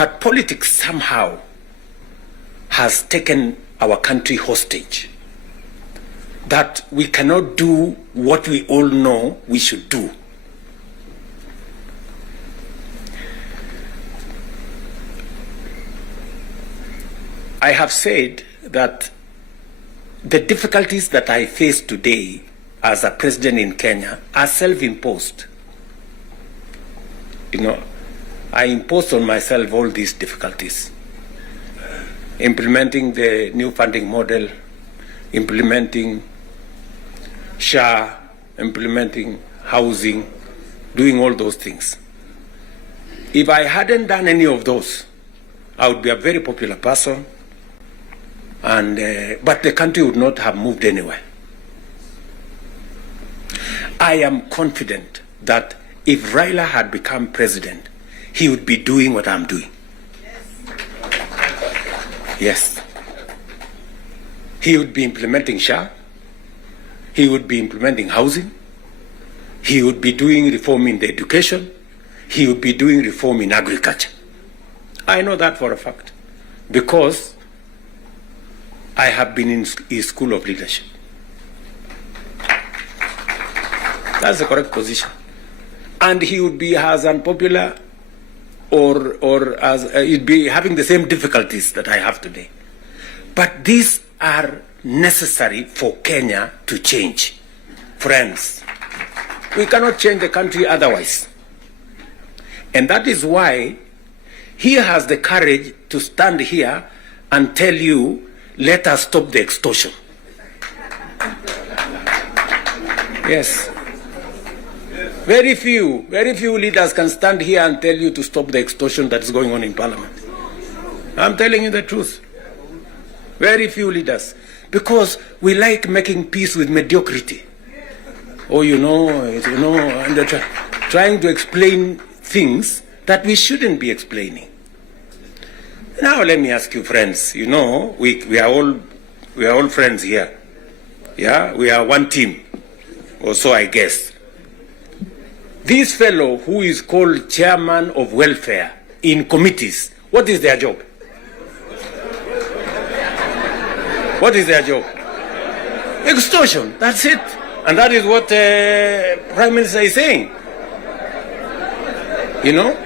But politics somehow has taken our country hostage, that we cannot do what we all know we should do. I have said that the difficulties that I face today as a president in Kenya are self-imposed. You know, I imposed on myself all these difficulties. Implementing the new funding model, implementing SHA, implementing housing, doing all those things. If I hadn't done any of those, I would be a very popular person, and but the country would not have moved anywhere. I am confident that if Raila had become president, he would be doing what I'm doing. Yes. He would be implementing SHA. He would be implementing housing. He would be doing reform in the education. He would be doing reform in agriculture. I know that for a fact, because I have been in his school of leadership. That's the correct position. And he would be as unpopular or as he'd be having the same difficulties that I have today. But these are necessary for Kenya to change. Friends, we cannot change the country otherwise. And that is why he has the courage to stand here and tell you, let us stop the extortion. Yes. Very few leaders can stand here and tell you to stop the extortion that's going on in Parliament. I'm telling you the truth. Very few leaders. Because we like making peace with mediocrity. Oh, and they're trying to explain things that we shouldn't be explaining. Now let me ask you, friends, we are all friends here. Yeah, we are one team, or so I guess. This fellow who is called chairman of welfare in committees, what is their job? What is their job? Extortion, that's it. And that is what Prime Minister is saying. You know?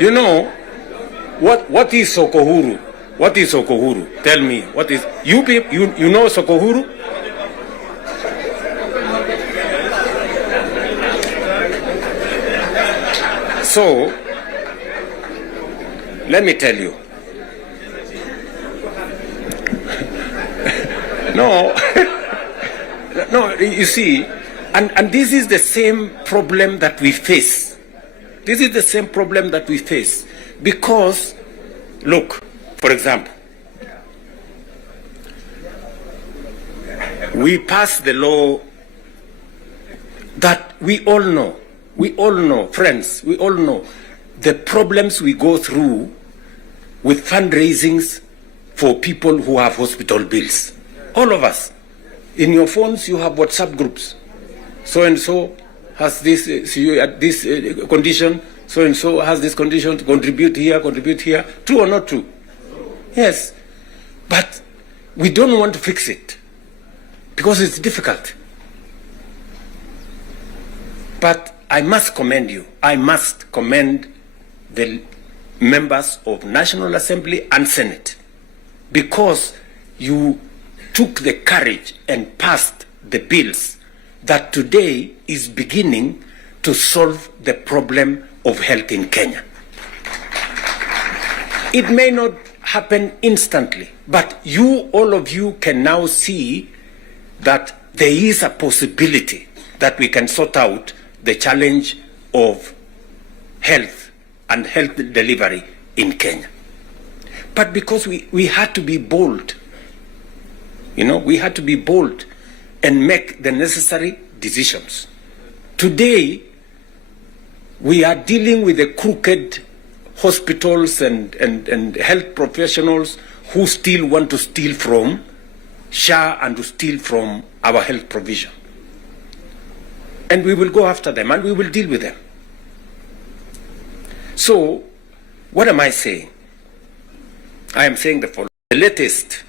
You know, what is Soko huru? What is Soko huru? Tell me, what is, you know Soko huru? So, let me tell you. No, you see, and this is the same problem that we face. This is the same problem that we face. Because, look, for example, we passed the law that we all know, friends, we all know the problems we go through with fundraisings for people who have hospital bills. All of us. In your phones, you have WhatsApp groups. So-and-so has this, condition, so-and-so has this condition, to contribute here. True or not true? Yes. But we don't want to fix it because it's difficult. But I must commend you. I must commend the members of National Assembly and Senate, because you took the courage and passed the bills that today is beginning to solve the problem of health in Kenya. It may not happen instantly, but all of you can now see that there is a possibility that we can sort out the challenge of health and health delivery in Kenya. But because we had to be bold, we had to be bold and make the necessary decisions. Today, we are dealing with the crooked hospitals and health professionals who still want to steal from SHA and to steal from our health provision. And we will go after them and we will deal with them. So, what am I saying? I am saying the following. The latest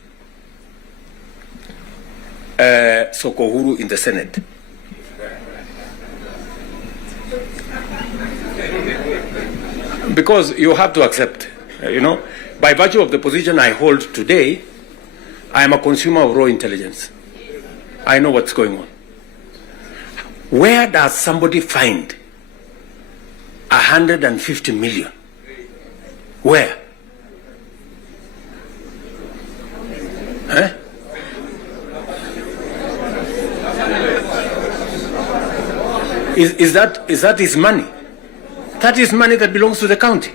Soko huru in the Senate. Because you have to accept, by virtue of the position I hold today, I am a consumer of raw intelligence. I know what's going on. Where does somebody find 150 million? Where? Huh? Is that his money? That is money that belongs to the county.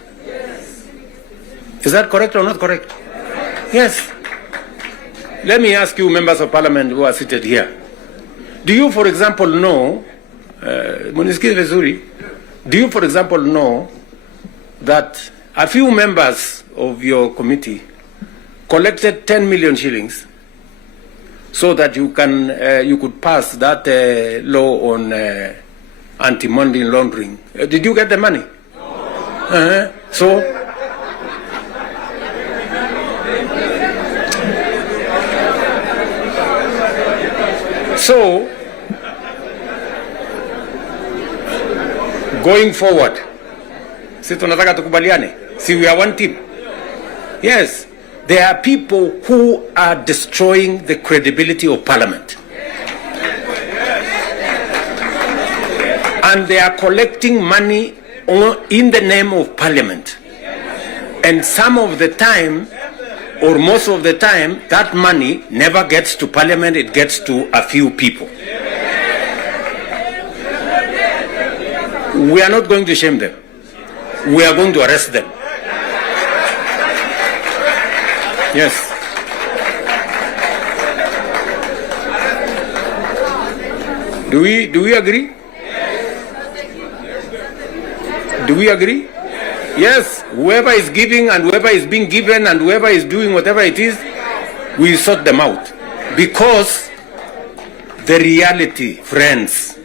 Is that correct or not correct? Yes. Let me ask you, members of parliament who are seated here. Do you, for example, know, do you, for example, know that a few members of your committee collected 10 million shillings so that you could pass that law on anti-money laundering? Did you get the money? No. So, going forward, si tunataka tukubaliane, si we are one team. Yes, there are people who are destroying the credibility of parliament. And they are collecting money in the name of parliament. And some of the time, or most of the time, that money never gets to parliament, it gets to a few people. We are not going to shame them. We are going to arrest them. Yes. Do we agree? Do we agree? Yes, whoever is giving and whoever is being given and whoever is doing whatever it is, we sort them out. Because the reality, friends,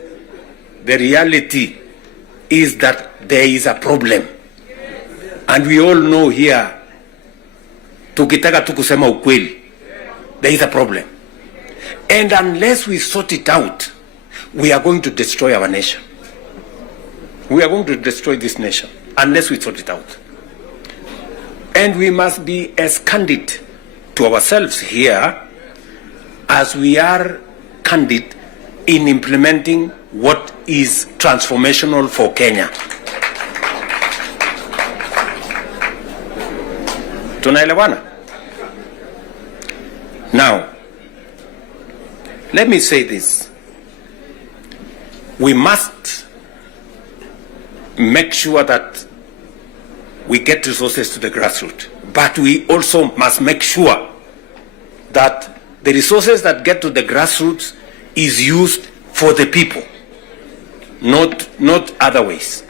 the reality is that there is a problem. And we all know here, tukitaka tukusema ukweli, there is a problem. And unless we sort it out, we are going to destroy our nation. We are going to destroy this nation unless we sort it out. And we must be as candid to ourselves here as we are candid in implementing what is transformational for Kenya. Tunaelewana? Now, let me say this. We must make sure that we get resources to the grassroots, but we also must make sure that the resources that get to the grassroots is used for the people, not other ways.